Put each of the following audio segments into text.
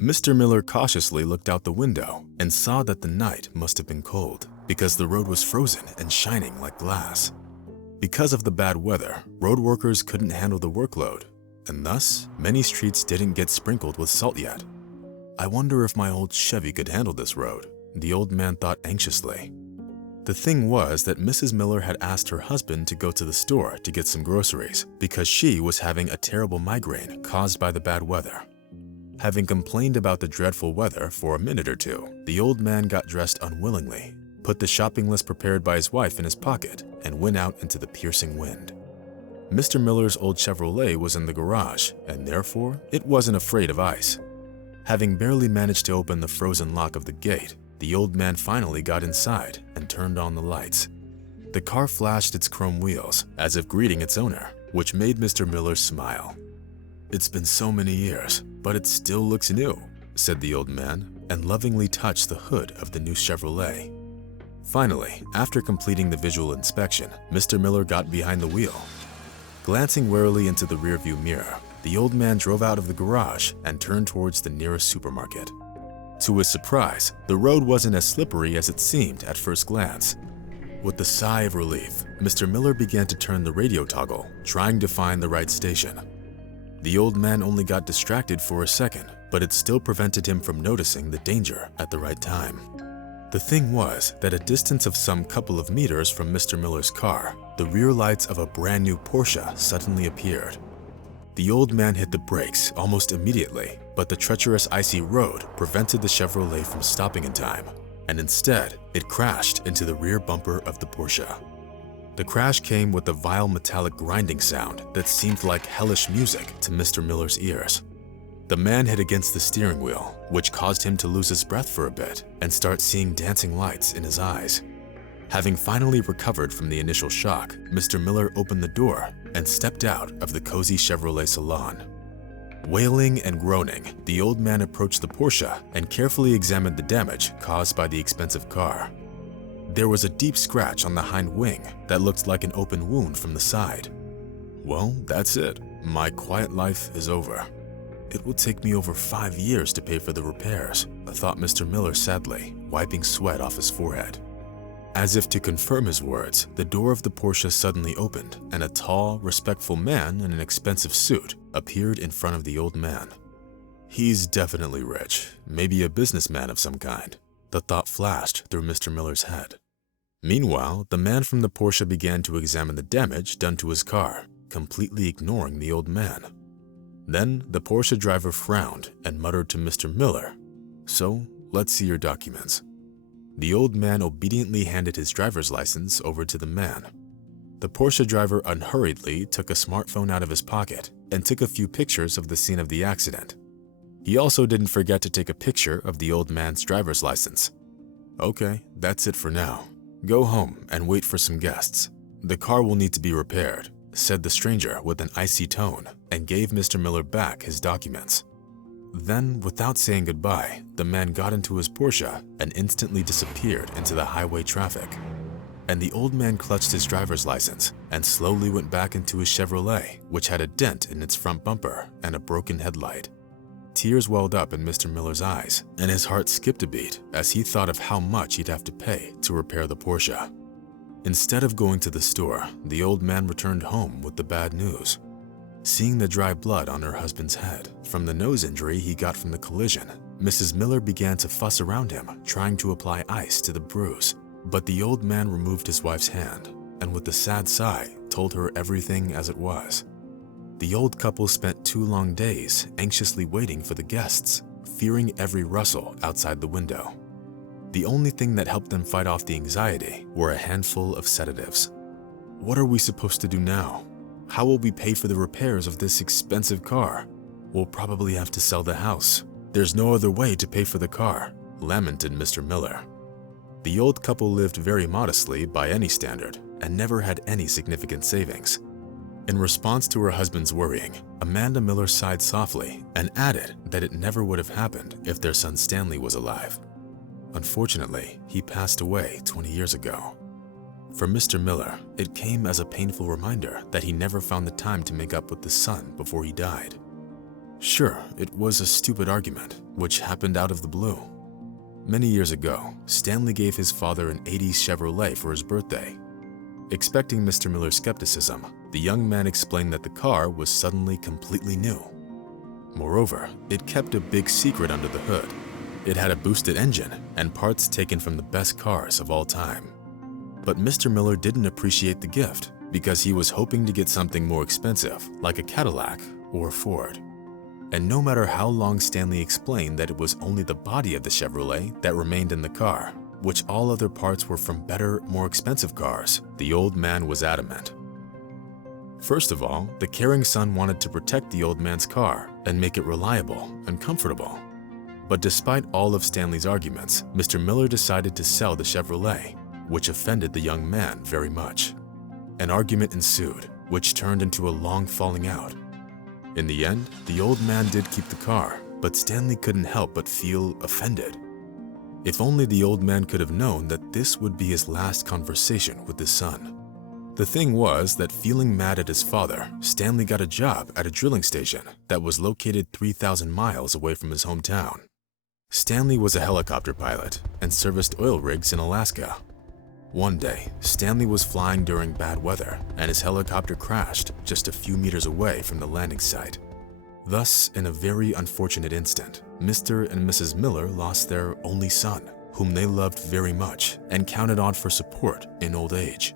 Mr. Miller cautiously looked out the window and saw that the night must have been cold because the road was frozen and shining like glass. Because of the bad weather, road workers couldn't handle the workload, and thus, many streets didn't get sprinkled with salt yet. I wonder if my old Chevy could handle this road, the old man thought anxiously. The thing was that Mrs. Miller had asked her husband to go to the store to get some groceries because she was having a terrible migraine caused by the bad weather. Having complained about the dreadful weather for a minute or two, the old man got dressed unwillingly, put the shopping list prepared by his wife in his pocket, and went out into the piercing wind. Mr. Miller's old Chevrolet was in the garage, and therefore, it wasn't afraid of ice. Having barely managed to open the frozen lock of the gate, the old man finally got inside and turned on the lights. The car flashed its chrome wheels, as if greeting its owner, which made Mr. Miller smile. "It's been so many years, but it still looks new," said the old man, and lovingly touched the hood of the new Chevrolet. Finally, after completing the visual inspection, Mr. Miller got behind the wheel. Glancing warily into the rearview mirror, the old man drove out of the garage and turned towards the nearest supermarket. To his surprise, the road wasn't as slippery as it seemed at first glance. With a sigh of relief, Mr. Miller began to turn the radio toggle, trying to find the right station. The old man only got distracted for a second, but it still prevented him from noticing the danger at the right time. The thing was that at a distance of some couple of meters from Mr. Miller's car, the rear lights of a brand new Porsche suddenly appeared. The old man hit the brakes almost immediately, but the treacherous icy road prevented the Chevrolet from stopping in time, and instead, it crashed into the rear bumper of the Porsche. The crash came with a vile metallic grinding sound that seemed like hellish music to Mr. Miller's ears. The man hit against the steering wheel, which caused him to lose his breath for a bit and start seeing dancing lights in his eyes. Having finally recovered from the initial shock, Mr. Miller opened the door and stepped out of the cozy Chevrolet salon. Wailing and groaning, the old man approached the Porsche and carefully examined the damage caused by the expensive car. There was a deep scratch on the hind wing that looked like an open wound from the side. "Well, that's it. My quiet life is over. It will take me over 5 years to pay for the repairs," thought Mr. Miller sadly, wiping sweat off his forehead. As if to confirm his words, the door of the Porsche suddenly opened and a tall, respectful man in an expensive suit appeared in front of the old man. "He's definitely rich, maybe a businessman of some kind," the thought flashed through Mr. Miller's head. Meanwhile, the man from the Porsche began to examine the damage done to his car, completely ignoring the old man. Then, the Porsche driver frowned and muttered to Mr. Miller, "So, let's see your documents." The old man obediently handed his driver's license over to the man. The Porsche driver unhurriedly took a smartphone out of his pocket and took a few pictures of the scene of the accident. He also didn't forget to take a picture of the old man's driver's license. "Okay, that's it for now. Go home and wait for some guests. The car will need to be repaired," said the stranger with an icy tone and gave Mr. Miller back his documents. Then, without saying goodbye, the man got into his Porsche and instantly disappeared into the highway traffic. And the old man clutched his driver's license and slowly went back into his Chevrolet, which had a dent in its front bumper and a broken headlight. Tears welled up in Mr. Miller's eyes, and his heart skipped a beat as he thought of how much he'd have to pay to repair the Porsche. Instead of going to the store, the old man returned home with the bad news. Seeing the dry blood on her husband's head from the nose injury he got from the collision, Mrs. Miller began to fuss around him, trying to apply ice to the bruise. But the old man removed his wife's hand, and with a sad sigh, told her everything as it was. The old couple spent 2 long days anxiously waiting for the guests, fearing every rustle outside the window. The only thing that helped them fight off the anxiety were a handful of sedatives. What are we supposed to do now? How will we pay for the repairs of this expensive car? We'll probably have to sell the house. There's no other way to pay for the car, lamented Mr. Miller. The old couple lived very modestly by any standard and never had any significant savings. In response to her husband's worrying, Amanda Miller sighed softly and added that it never would have happened if their son Stanley was alive. Unfortunately, he passed away 20 years ago. For Mr. Miller, it came as a painful reminder that he never found the time to make up with his son before he died. Sure, it was a stupid argument, which happened out of the blue. Many years ago, Stanley gave his father an '80s Chevrolet for his birthday. Expecting Mr. Miller's skepticism, the young man explained that the car was suddenly completely new. Moreover, it kept a big secret under the hood. It had a boosted engine and parts taken from the best cars of all time. But Mr. Miller didn't appreciate the gift because he was hoping to get something more expensive, like a Cadillac or a Ford. And no matter how long Stanley explained that it was only the body of the Chevrolet that remained in the car, which all other parts were from better, more expensive cars, the old man was adamant. First of all, the caring son wanted to protect the old man's car and make it reliable and comfortable. But despite all of Stanley's arguments, Mr. Miller decided to sell the Chevrolet, which offended the young man very much. An argument ensued, which turned into a long falling out. In the end, the old man did keep the car, but Stanley couldn't help but feel offended. If only the old man could have known that this would be his last conversation with his son. The thing was that feeling mad at his father, Stanley got a job at a drilling station that was located 3,000 miles away from his hometown. Stanley was a helicopter pilot and serviced oil rigs in Alaska. One day, Stanley was flying during bad weather and his helicopter crashed just a few meters away from the landing site. Thus, in a very unfortunate instant, Mr. and Mrs. Miller lost their only son, whom they loved very much and counted on for support in old age.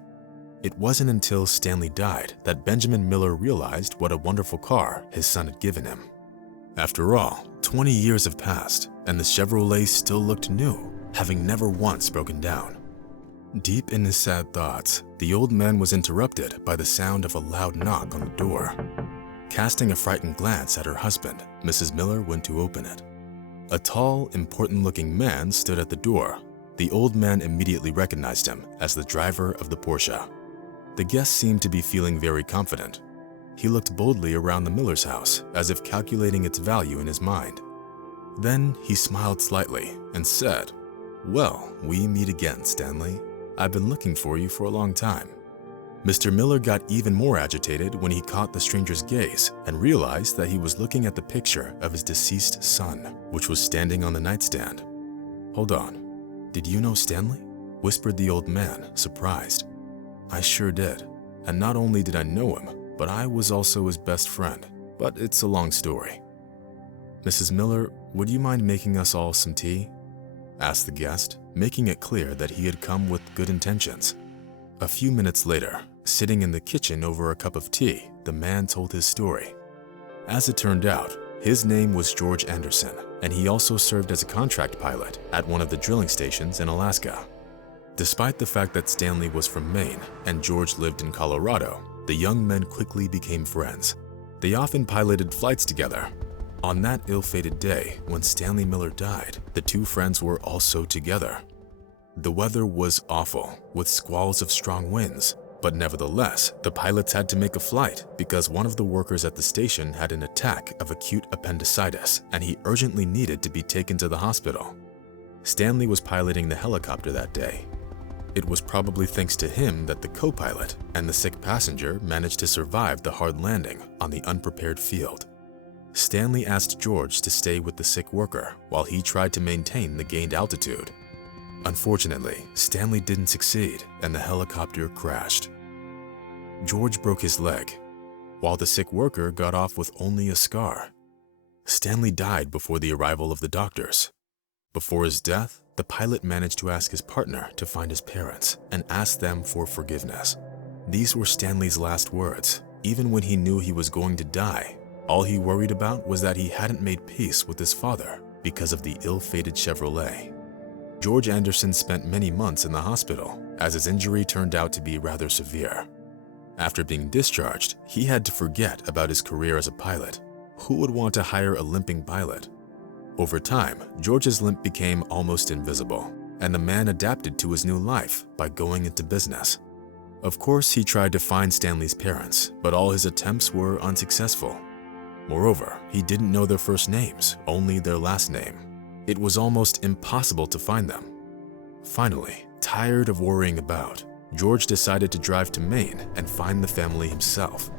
It wasn't until Stanley died that Benjamin Miller realized what a wonderful car his son had given him. After all, 20 years have passed, and the Chevrolet still looked new, having never once broken down. Deep in his sad thoughts, the old man was interrupted by the sound of a loud knock on the door. Casting a frightened glance at her husband, Mrs. Miller went to open it. A tall, important-looking man stood at the door. The old man immediately recognized him as the driver of the Porsche. The guest seemed to be feeling very confident. He looked boldly around the Miller's house, as if calculating its value in his mind. Then he smiled slightly and said, "Well, we meet again, Stanley. I've been looking for you for a long time." Mr. Miller got even more agitated when he caught the stranger's gaze and realized that he was looking at the picture of his deceased son, which was standing on the nightstand. "Hold on. Did you know Stanley?" whispered the old man, surprised. "I sure did. And not only did I know him, but I was also his best friend. But it's a long story." "Mrs. Miller, would you mind making us all some tea?" asked the guest, making it clear that he had come with good intentions. A few minutes later, sitting in the kitchen over a cup of tea, the man told his story. As it turned out, his name was George Anderson, and he also served as a contract pilot at one of the drilling stations in Alaska. Despite the fact that Stanley was from Maine and George lived in Colorado, the young men quickly became friends. They often piloted flights together. On that ill-fated day, when Stanley Miller died, the two friends were also together. The weather was awful, with squalls of strong winds, but nevertheless, the pilots had to make a flight because one of the workers at the station had an attack of acute appendicitis and he urgently needed to be taken to the hospital. Stanley was piloting the helicopter that day. It was probably thanks to him that the co-pilot and the sick passenger managed to survive the hard landing on the unprepared field. Stanley asked George to stay with the sick worker while he tried to maintain the gained altitude. Unfortunately, Stanley didn't succeed and the helicopter crashed. George broke his leg, while the sick worker got off with only a scar. Stanley died before the arrival of the doctors. Before his death, the pilot managed to ask his partner to find his parents and ask them for forgiveness. These were Stanley's last words. Even when he knew he was going to die, all he worried about was that he hadn't made peace with his father because of the ill-fated Chevrolet. George Anderson spent many months in the hospital as his injury turned out to be rather severe. After being discharged, he had to forget about his career as a pilot. Who would want to hire a limping pilot? Over time, George's limp became almost invisible, and the man adapted to his new life by going into business. Of course, he tried to find Stanley's parents, but all his attempts were unsuccessful. Moreover, he didn't know their first names, only their last name. It was almost impossible to find them. Finally, tired of worrying about, George decided to drive to Maine and find the family himself.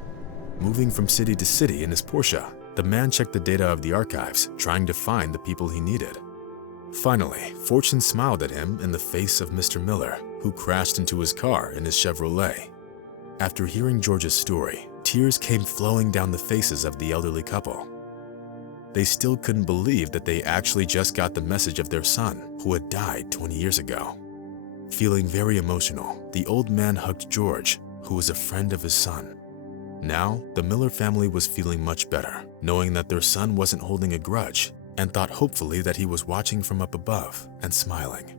Moving from city to city in his Porsche, The man checked the data of the archives, trying to find the people he needed. Finally, fortune smiled at him in the face of Mr. Miller, who crashed into his car in his Chevrolet. After hearing George's story, tears came flowing down the faces of the elderly couple. They still couldn't believe that they actually just got the message of their son, who had died 20 years ago. Feeling very emotional, the old man hugged George, who was a friend of his son. Now, the Miller family was feeling much better, knowing that their son wasn't holding a grudge, and thought hopefully that he was watching from up above and smiling.